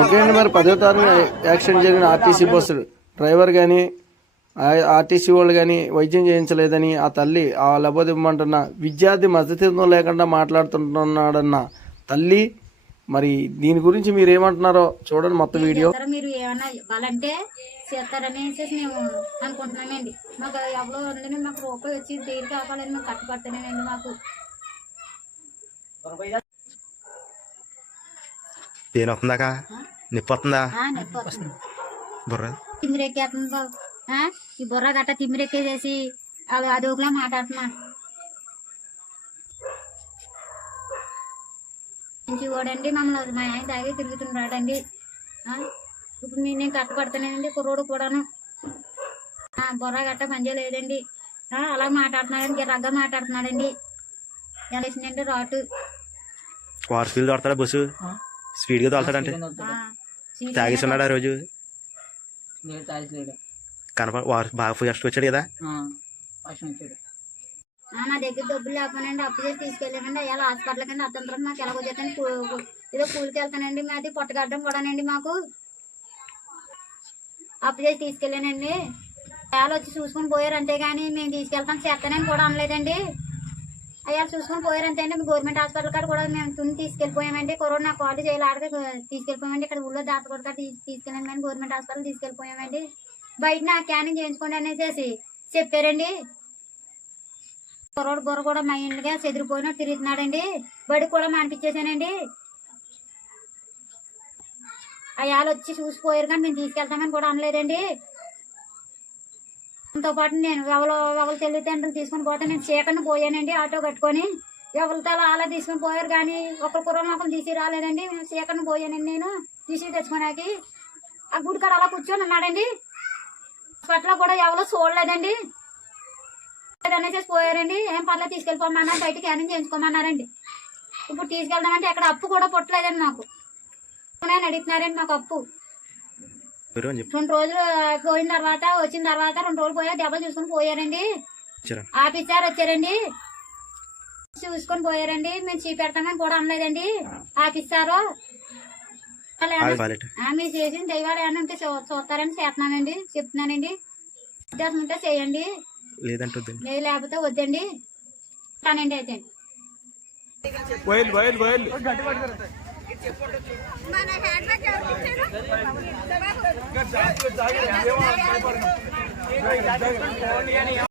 Okay అండి, మరి 10వ తారీఖున యాక్సిడెంట్ జరిగిన ఆర్టీసీ బస్సు డ్రైవర్ కానీ ఆర్టీసీ వాళ్ళు కానీ వైద్యం చేయించలేదని ఆ తల్లి ఆ లబోదిమ్మంటున్న విద్యార్థి మద్దతు లేకుండా మాట్లాడుతున్నాడన్న తల్లి, మరి దీని గురించి మీరు ఏమంటున్నారో చూడండి మొత్తం వీడియో. మీరు ఏమన్నా ఇవ్వాలంటే చేస్తారనేసి మేము అనుకుంటున్నామండి. మాకు ఎవరో ఉందని మాకు రూపాయి వచ్చి దేనికి కావాలని మేము కట్టుబడుతున్నామండి. మాకు పెయిన్ వస్తుందాక నొప్పి వస్తుందా? బుర్ర తిమ్మిరెక్కేస్తుంది బాబు. ఈ బుర్ర గట్ట తిమ్మిరెక్కేసేసి అది ఒకలా మాట్లాడుతున్నా. మంచివాడండి, మమ్మల్ని మా ఆయన తాగి తిరుగుతున్నాడండి. ఇప్పుడు నేను కట్టుబడుతున్నానండి. కుర్రోడు కూడాను బుర్ర గట్ట పనిచేయలేదండి. అలా మాట్లాడుతున్నాడండి, రగ్గ మాట్లాడుతున్నాడండి. వేసిందండి రాటు. వారు స్పీడ్ తోడతాడా బస్సు? స్పీడ్ గా తోలుతాడంటే తాగేస్తున్నాడు ఆ రోజు. వారు బాగా ఫస్ట్ వచ్చాడు కదా. నా దగ్గర డబ్బులు లేకపోయినండి, అప్పు చేసి తీసుకెళ్ళానండి. అయ్యాల హాస్పిటల్ కింద అత్యంతరం నాకు ఎలా వచ్చేస్తాను. ఏదో కూలికి వెళ్తానండి. మాది పొట్టగడ్డం కూడానండి. మాకు అప్పు చేసి తీసుకెళ్ళానండి. అయ్యాలు వచ్చి చూసుకుని పోయారు అంతేగాని మేము తీసుకెళ్తాం చేస్తానని కూడా అనలేదండి. అయ్యాలు చూసుకుని పోయారు అంతే అండి. గవర్నమెంట్ హాస్పిటల్ కాడ కూడా మేము తుని తీసుకెళ్ళిపోయామండి. కరోనా కాల్ చేయాలి ఆడితే తీసుకెళ్ళిపోయామండి. ఇక్కడ ఊళ్ళో దాటకూడ తీసుకెళ్ళాను కానీ గవర్నమెంట్ హాస్పిటల్ తీసుకెళ్ళిపోయామండి. బయట నా క్యానింగ్ చేయించుకోండి అనేసి చెప్పారండి. కుర్రోడు బుర్ర కూడా మైండ్గా చెదిరిపోయినా తిరుగుతున్నాడండి. బడికి కూడా మానిపించేసానండి. అయ్యాలు వచ్చి చూసిపోయారు కానీ మేము తీసుకెళ్తామని కూడా అనలేదండి. దాంతో పాటు నేను ఎవరు తెలివితేంటలు తీసుకుని పోతే నేను చీకని పోయానండి. ఆటో కట్టుకొని ఎవరితో అలా తీసుకుని పోయారు కానీ ఒకరి కుర్రలు ఒకరు తీసి రాలేదండి. మేము చీకని పోయానండి. నేను తీసి తెచ్చుకోడానికి ఆ గుడి కాడ అలా కూర్చొని ఉన్నాడండి. హాస్పిటల్లో కూడా ఎవరో చూడలేదండి. అనేసి పోయారండి. ఏం పర్లేదు తీసుకెళ్ళిపోమన్నారు. బయట క్యానింగ్ చేయించుకోమన్నారండి. ఇప్పుడు తీసుకెళ్దామంటే ఎక్కడ అప్పు కూడా పుట్టలేదండి. మాకు అడుగుతున్నారండి. మాకు అప్పు 2 రోజులు పోయిన తర్వాత వచ్చిన తర్వాత 2 రోజులు పోయా దెబ్బలు చూసుకుని పోయారండి. ఆఫీసర్ వచ్చారండి, చూసుకొని పోయారండి. మేము చూపెడతామని కూడా అనలేదండి. ఆఫీసరు మీరు చేసిన దైవాలు ఏమైనా ఉంటే చూస్తారని చేస్తున్నానండి, చెప్తున్నానండి. ఉద్దేశం ఉంటే చేయండి, లేకపోతే వద్దండి కానండి. అయితే